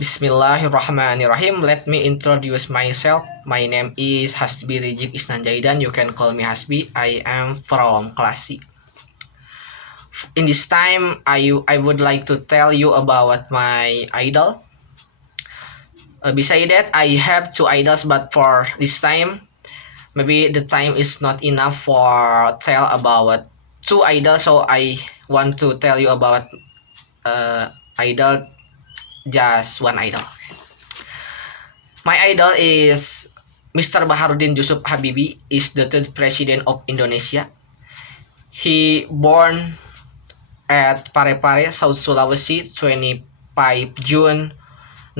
Bismillahirrahmanirrahim. Let me introduce myself. My name is Hasbi Rizieq Itsnan Zaidan. You can call me Hasbi. I am from class C. In this time, I would like to tell you about my idol. Besides that, I have two idols, but for this time, maybe the time is not enough for tell about two idols. So I want to tell you about idol, just one idol. My idol is Mr. Bacharudin Jusuf Habibie, is the third president of Indonesia. He born at Parepare, South Sulawesi, 25 June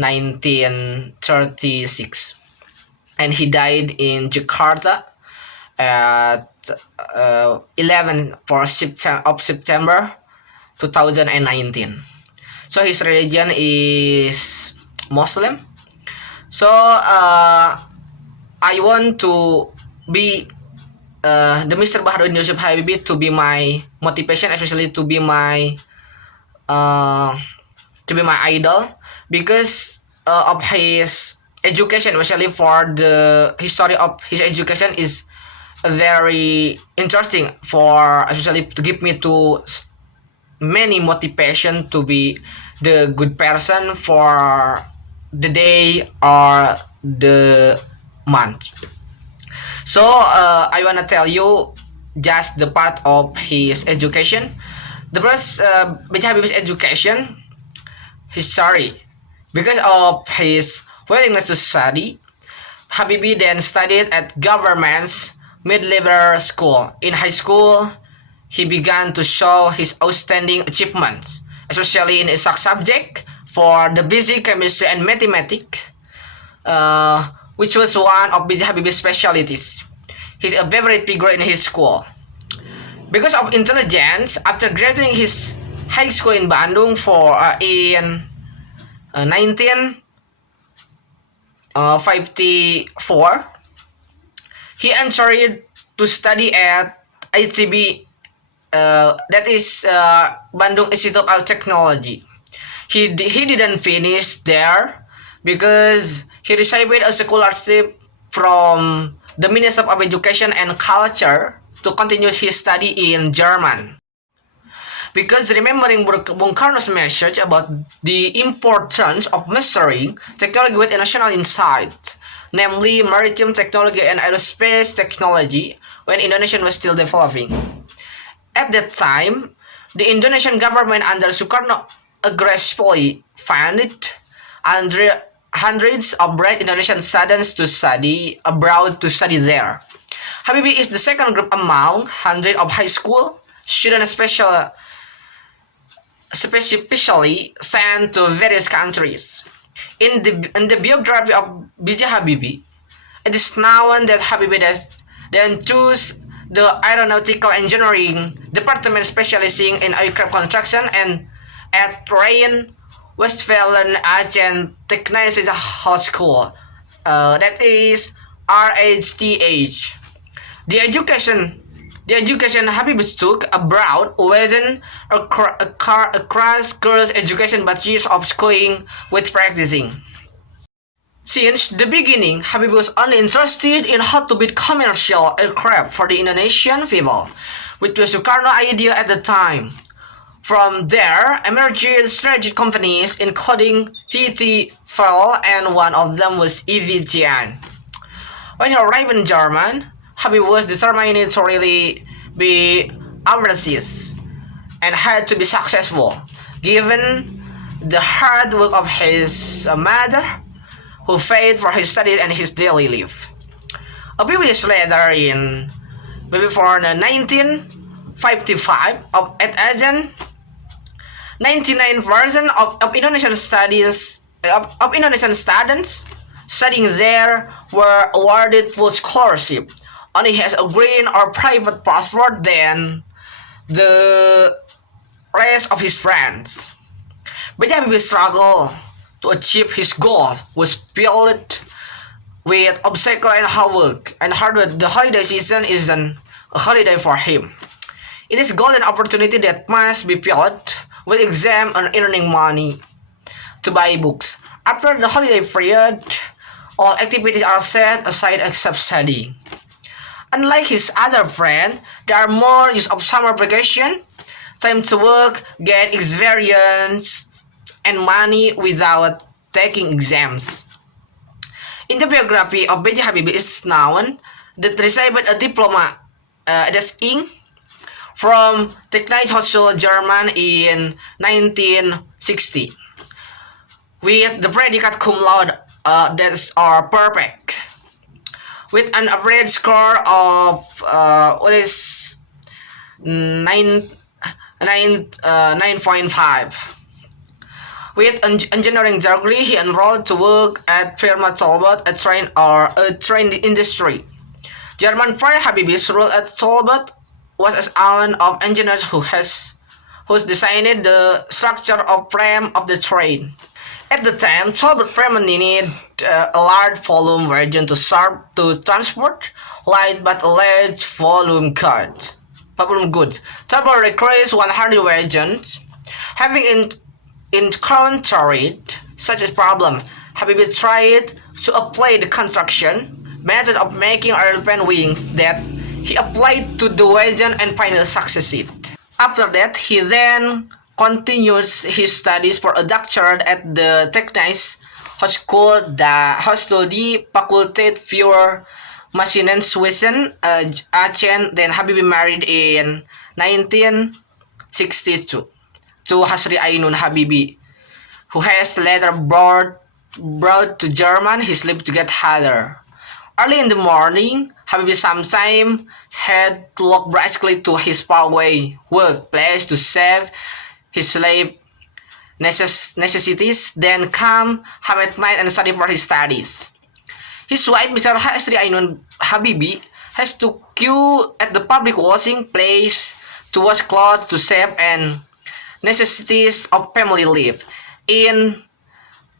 1936, and he died in Jakarta at 11 of September 2019. So his religion is Muslim. So I want to be the Mr. Bacharudin Jusuf Habibie to be my motivation, especially to be my idol, because of his education, especially for the history of his education is very interesting, for especially to give me to many motivation to be the good person for the day or the month. So I wanna tell you just the part of his education. The first Habibie's education history. Because of his willingness to study, Habibie then studied at government's mid-level school. In high school, he began to show his outstanding achievements, especially in a subject for the basic chemistry and mathematics, which was one of Habibie's specialties. He's a favorite figure in his school. Because of intelligence, after graduating his high school in Bandung in 1954, he entered to study at ITB, that is Bandung Institute of Technology. He didn't finish there because he received a scholarship from the Ministry of Education and Culture to continue his study in German. Because remembering Bung Karno's message about the importance of mastering technology with a national insight, namely maritime technology and aerospace technology, when Indonesia was still developing. At that time, the Indonesian government under Sukarno aggressively funded hundreds of bright Indonesian students to study abroad to study there. Habibie is the second group among hundreds of high school students specifically sent to various countries. In the biography of Habibie, it is known that Habibie then chose the aeronautical engineering department specializing in aircraft construction, and at Rhein Westphalen Aachen Technische Hochschule, that is RHTH. The education Habibie took abroad wasn't a crash course education, but years of schooling with practicing. Since the beginning, Habibie was only interested in how to build commercial aircraft for the Indonesian people, which was Sukarno's idea at the time. From there emerged strategic companies including VT Fall, and one of them was EVTN. When he arrived in Germany, Habibie was determined to really be ambitious and had to be successful, given the hard work of his mother, who paid for his studies and his daily life. A few years later, before 1955, at Aachen, 99% of Indonesian students studying there were awarded full scholarship. Only has a green or private passport than the rest of his friends. But Habibie's struggle to achieve his goal was filled with obstacles and hard work. The holiday season isn't a holiday for him. It is a golden opportunity that must be filled with exam and earning money to buy books. After the holiday period, all activities are set aside except studying. Unlike his other friend, there are more use of summer vacation, time to work, get experience, and money without taking exams. In the biography of B.J. Habibie is known that received a diploma that's in from Technische Hochschule German in 1960 with the predicate cum laude that's are perfect with an average score of what is 9.5. With engineering degree, he enrolled to work at Firma Talbot, a train industry. German Fire Habibie's role at Talbot was as one of engineers who's designed the structure of frame of the train. At the time, Talbot frame needed a large volume wagon to transport light but a large volume goods. Talbot requires 100 wagons. Having encountered such a problem, Habibie tried to apply the construction method of making airplane wings that he applied to the wagon and finally succeeded. After that, he then continues his studies for a doctorate at the Technische Hochschule die Fakultät für Maschinenwesen, Aachen. Then Habibie married in 1962 to Hasri Ainun Habibie, who has later brought to German. He slept to get harder. Early in the morning, Habibie sometimes had to walk briskly to his faraway workplace to save his sleep necessities, then come home at night and study for his studies. His wife, Mr. Hasri Ainun Habibie, has to queue at the public washing place to wash clothes to save and necessities of family life. In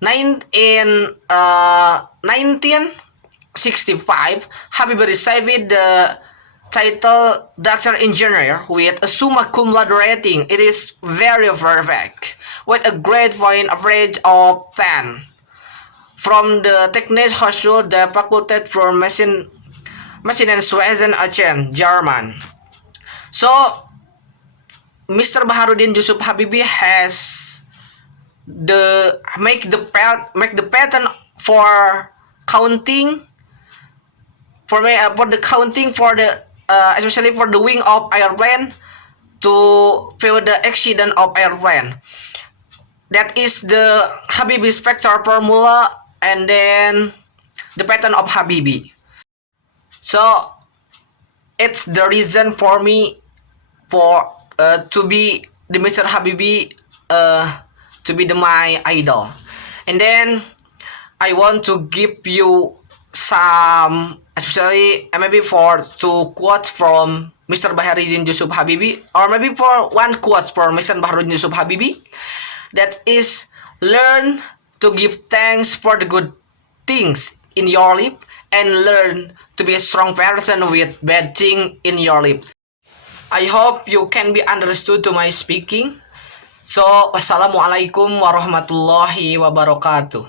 1965, Habibie received the title Doctor Engineer with a summa cum laude rating. It is very perfect, with a grade point average of 10 from the Technische Hochschule der Fakultät für Maschinenwesen Aachen, German. So, Mr. Bacharudin Jusuf Habibie has make the pattern for counting for the counting for the especially for the wing of airplane to feel the accident of airplane. That is the Habibie's vector formula and then the pattern of Habibie. So it's the reason for me for to be the Mr. Habibie to be my idol. And then I want to give you some, especially maybe for two quotes from Mr. Bacharudin Jusuf Habibie, or maybe for one quote from Mr. Bacharudin Jusuf Habibie, that is, learn to give thanks for the good things in your life and learn to be a strong person with bad things in your life. I hope you can be understood to my speaking. So, wassalamualaikum warahmatullahi wabarakatuh.